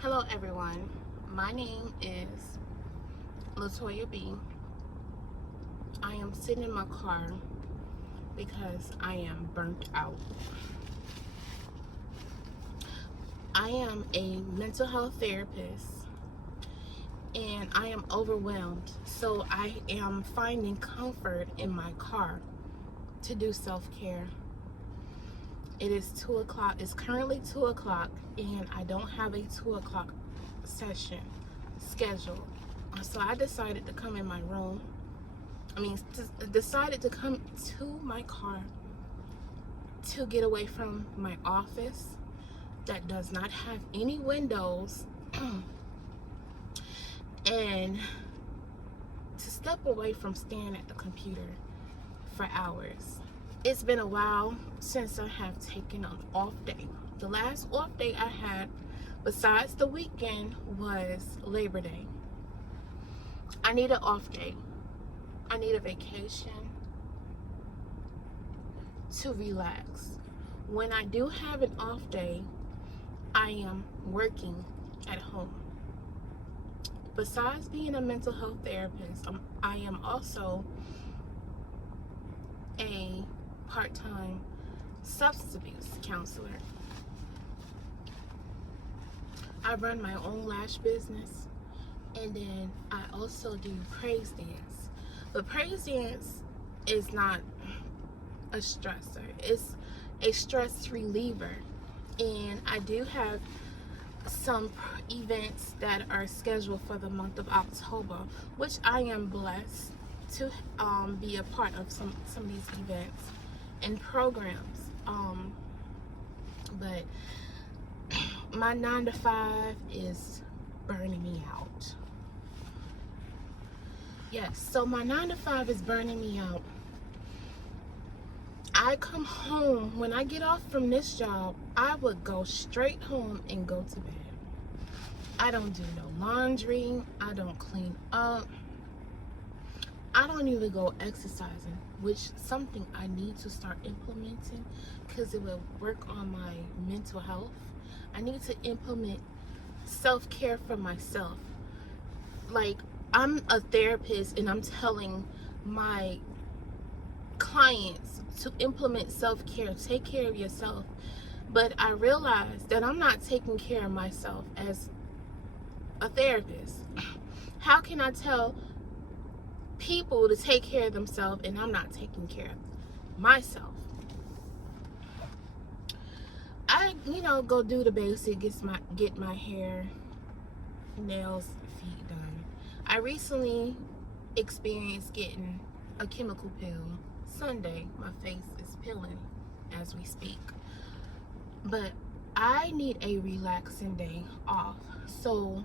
Hello everyone, my name is Latoya B. I am sitting in my car because I am burnt out. I am a mental health therapist and I am overwhelmed, so I am finding comfort in my car to do self-care. It is 2 o'clock, it's currently 2 o'clock and I don't have a 2 o'clock session scheduled. So I decided to come in my room. Decided to come to my car to get away from my office that does not have any windows and to step away from staring at the computer for hours. It's been a while since I have taken an off day. The last off day I had, besides the weekend, was Labor Day. I need an off day. I need a vacation to relax. When I do have an off day, I am working at home. Besides being a mental health therapist, I am also a part-time substance abuse counselor. I run my own lash business, and then I also do praise dance. But praise dance is not a stressor, it's a stress reliever. And I do have some events that are scheduled for the month of October, which I am blessed to be a part of some of these events and programs. But my 9 to 5 is burning me out. Yes, so my 9 to 5 is burning me out. I come home, when I get off from this job, I would go straight home and go to bed. I don't do no laundry, I don't clean up, I don't even go exercising, which is something I need to start implementing because it will work on my mental health. I need to implement self-care for myself. Like, I'm a therapist and I'm telling my clients to implement self-care, take care of yourself. But I realize that I'm not taking care of myself as a therapist. How can I tell people to take care of themselves and I'm not taking care of myself? I, go do the basic, get my hair, nails, feet done. I recently experienced getting a chemical peel. Sunday, my face is peeling as we speak. But I need a relaxing day off. So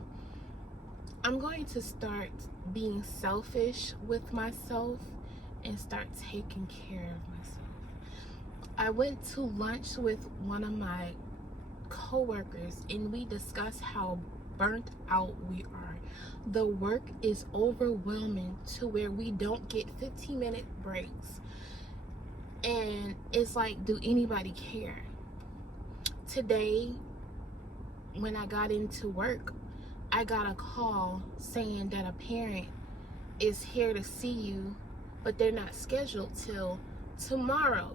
I'm going to start being selfish with myself and start taking care of myself. I went to lunch with one of my co-workers and we discussed how burnt out we are. The work is overwhelming to where we don't get 15-minute breaks. And it's like, do anybody care? Today, when I got into work, I got a call saying that a parent is here to see you, but they're not scheduled till tomorrow.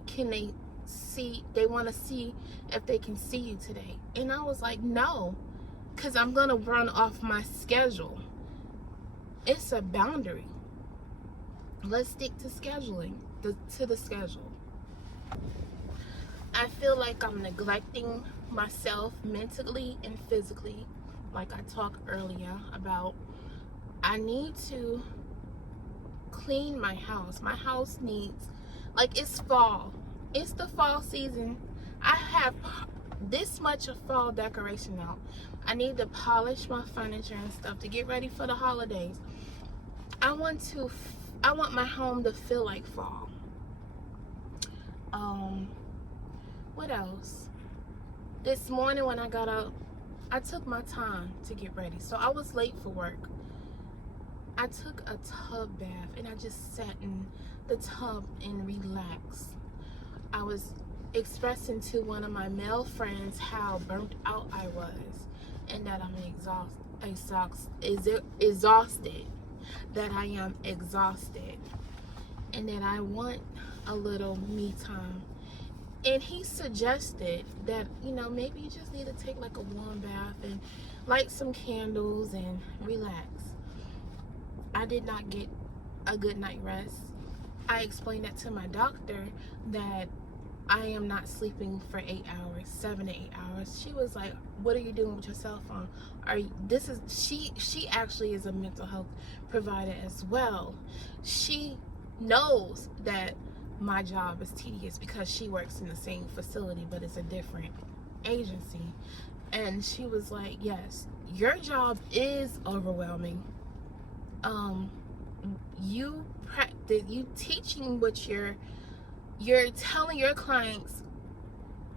They want to see if they can see you today. And I was like, no, because I'm going to run off my schedule. It's a boundary. Let's stick to scheduling, to the schedule. I feel like I'm neglecting myself mentally and physically, like I talked earlier about. I need to clean my house. My house needs, it's fall. It's the fall season. I have this much of fall decoration out. I need to polish my furniture and stuff to get ready for the holidays. I want my home to feel like fall. What else? This morning when I got up, I took my time to get ready. So I was late for work. I took a tub bath and I just sat in the tub and relaxed. I was expressing to one of my male friends how burnt out I was. and that I'm exhausted, that I am exhausted, and that I want a little me time. And he suggested that, maybe you just need to take like a warm bath and light some candles and relax. I did not get a good night rest. I explained that to my doctor, that I am not sleeping for 8 hours, 7 to 8 hours. She was like, "What are you doing with your cell phone?" She actually is a mental health provider as well. She knows that my job is tedious because she works in the same facility, but it's a different agency. And she was like, "Yes, your job is overwhelming. You teaching what you're telling your clients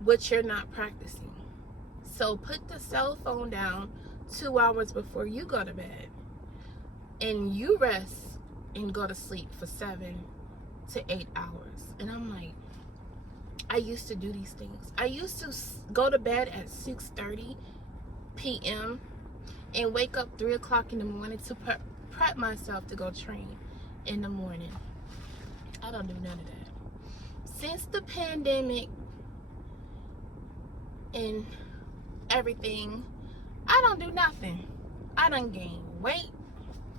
what you're not practicing. So put the cell phone down 2 hours before you go to bed, and you rest and go to sleep for 7 to 8 hours." And I'm like, I used to do these things. I used to go to bed at 6:30 p.m. and wake up 3 o'clock in the morning to prep myself to go train in the morning. I don't do none of that. Since the pandemic and everything, I don't do nothing. I done gained weight,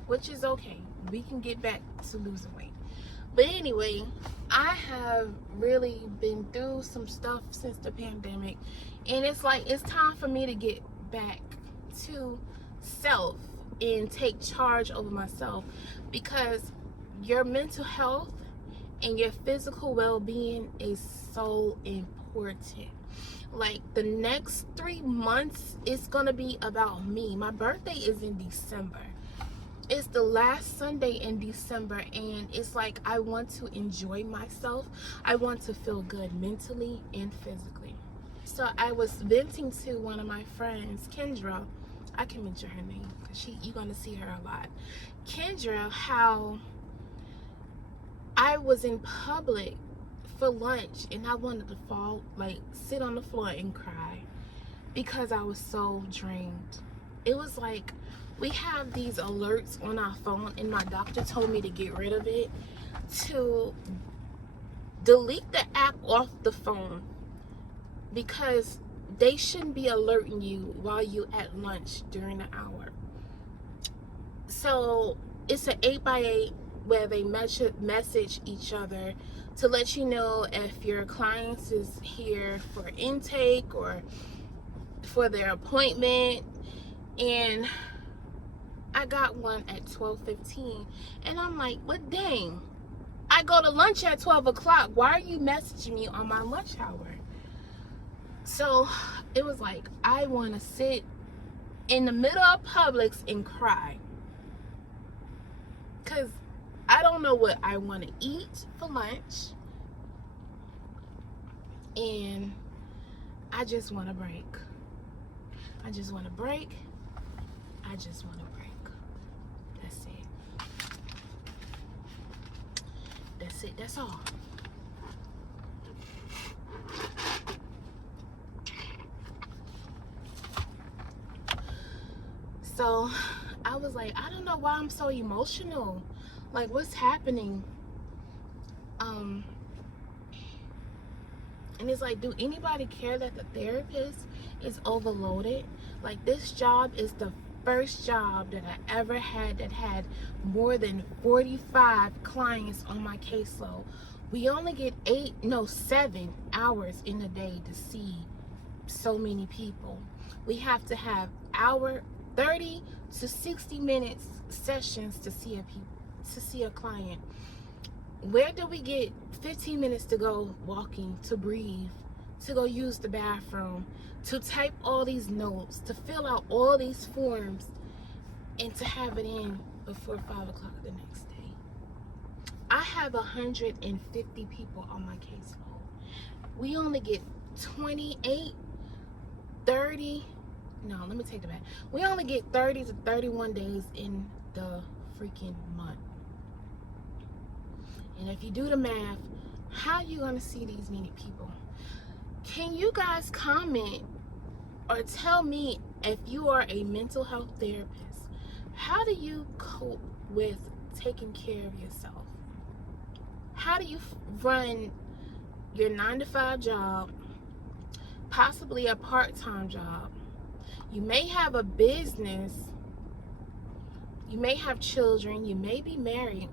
which is okay. We can get back to losing weight. But anyway, I have really been through some stuff since the pandemic, and it's like it's time for me to get back to self and take charge over myself, because your mental health and your physical well-being is so important. Like, the next 3 months is gonna be about me. My birthday is in December. It's the last Sunday in December, and it's like I want to enjoy myself. I want to feel good mentally and physically. So I was venting to one of my friends, Kendra. I can mention her name because you're gonna see her a lot. Kendra, how I was in public for lunch and I wanted to sit on the floor and cry because I was so drained. It was like, we have these alerts on our phone, and my doctor told me to get rid of it, to delete the app off the phone, because they shouldn't be alerting you while you at lunch during the hour. So it's an 8x8 where they message each other to let you know if your clients is here for intake or for their appointment. And I got one at 12:15, and I'm like, "What, dang, I go to lunch at 12 o'clock. Why are you messaging me on my lunch hour?" So it was like, I want to sit in the middle of Publix and cry, because I don't know what I want to eat for lunch, and I just want to break. I just want to break. I just want to break. That's it. That's it. That's all. So I was like, I don't know why I'm so emotional. Like, what's happening? And it's like, do anybody care that the therapist is overloaded? Like, this job is the first job that I ever had that had more than 45 clients on my caseload. We only get 7 hours in a day to see so many people. We have to have 30 to 60 minutes sessions to see a client. Where do we get 15 minutes to go walking, to breathe, to go use the bathroom, to type all these notes, to fill out all these forms, and to have it in before 5 o'clock the next day? I have 150 people on my caseload. We only get 28, 30, no, let me take that back. We only get 30 to 31 days in the freaking month. And if you do the math, how are you going to see these many people? Can you guys comment or tell me if you are a mental health therapist, how do you cope with taking care of yourself? How do you run your 9-to-5 job, possibly a part-time job? You may have a business, you may have children, you may be married,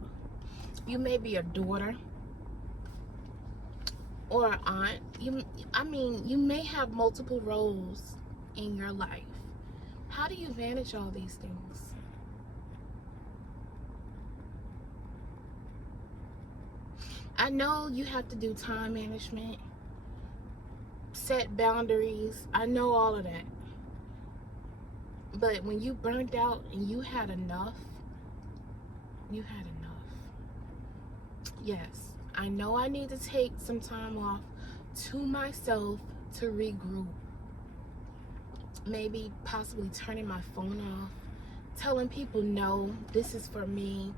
you may be a daughter or an aunt. You may have multiple roles in your life. How do you manage all these things? I know you have to do time management, set boundaries. I know all of that. But when you burned out and you had enough, you had enough. Yes, I know I need to take some time off to myself to regroup. Maybe possibly turning my phone off, telling people no, this is for me,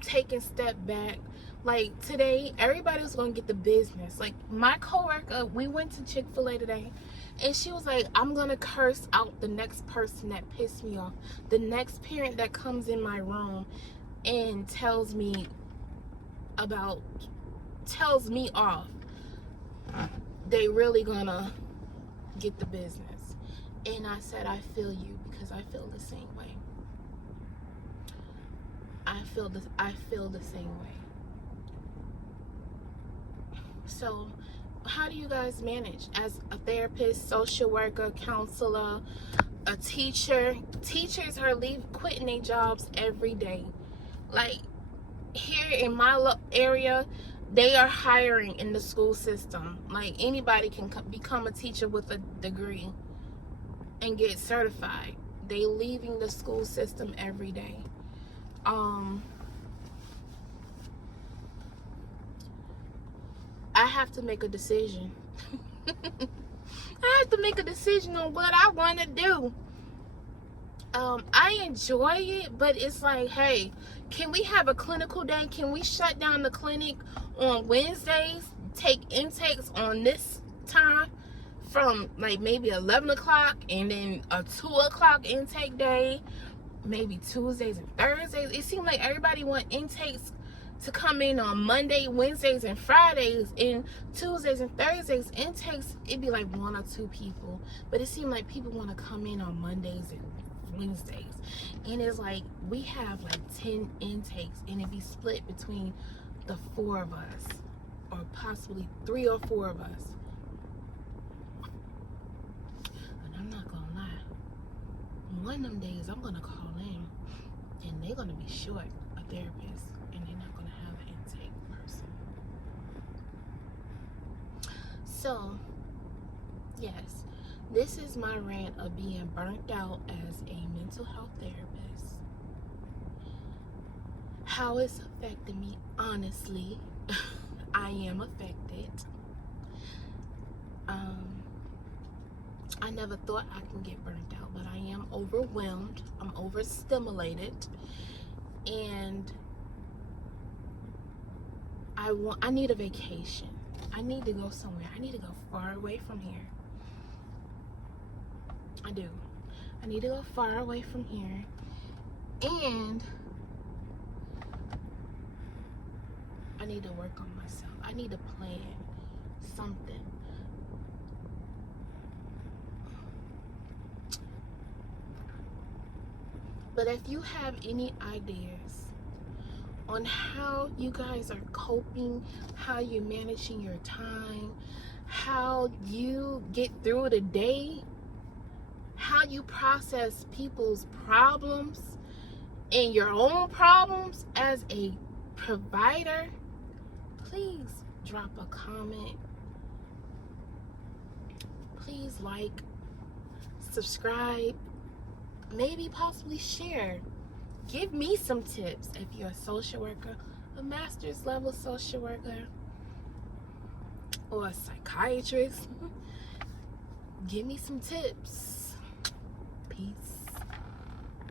taking step back. Like today, everybody was gonna get the business. Like my coworker, we went to Chick-fil-A today, and she was like, I'm gonna curse out the next person that pissed me off, the next parent that comes in my room and tells me off. They really gonna get the business. And I said, I feel you, because I feel the same way. I feel the same way. So how do you guys manage as a therapist, social worker, counselor, a teacher? Teachers are quitting their jobs every day. Like here in my area, they are hiring in the school system. Like anybody can become a teacher with a degree and get certified. They leaving the school system every day. I have to make a decision. I have to make a decision on what I want to do. I enjoy it, but it's like, hey, can we have a clinical day? Can we shut down the clinic on Wednesdays, take intakes on this time from like maybe 11 o'clock and then a 2 o'clock intake day, maybe Tuesdays and Thursdays? It seemed like everybody want intakes to come in on Monday, Wednesdays, and Fridays, and Tuesdays and Thursdays intakes, it'd be like 1 or 2 people. But it seemed like people want to come in on Mondays and Wednesdays. And it's like we have like 10 intakes, and it'd be split between the 4 of us, or possibly 3 or 4 of us. And I'm not gonna lie, one of them days I'm gonna call in and they're gonna be short a therapist, and they're not gonna have an intake person. So yes, this is my rant of being burnt out as a mental health therapist. How it's affected me, honestly. I am affected. I never thought I can get burnt out, but I am overwhelmed. I'm overstimulated, and I need a vacation. I need to go somewhere. I need to go far away from here. I do. I need to go far away from here, and I need to work on myself. I need to plan something. But if you have any ideas on how you guys are coping, how you're managing your time, how you get through the day, how you process people's problems and your own problems as a provider, please drop a comment. Please like, subscribe, maybe possibly share. Give me some tips if you're a social worker, a master's level social worker, or a psychiatrist. Give me some tips. Peace.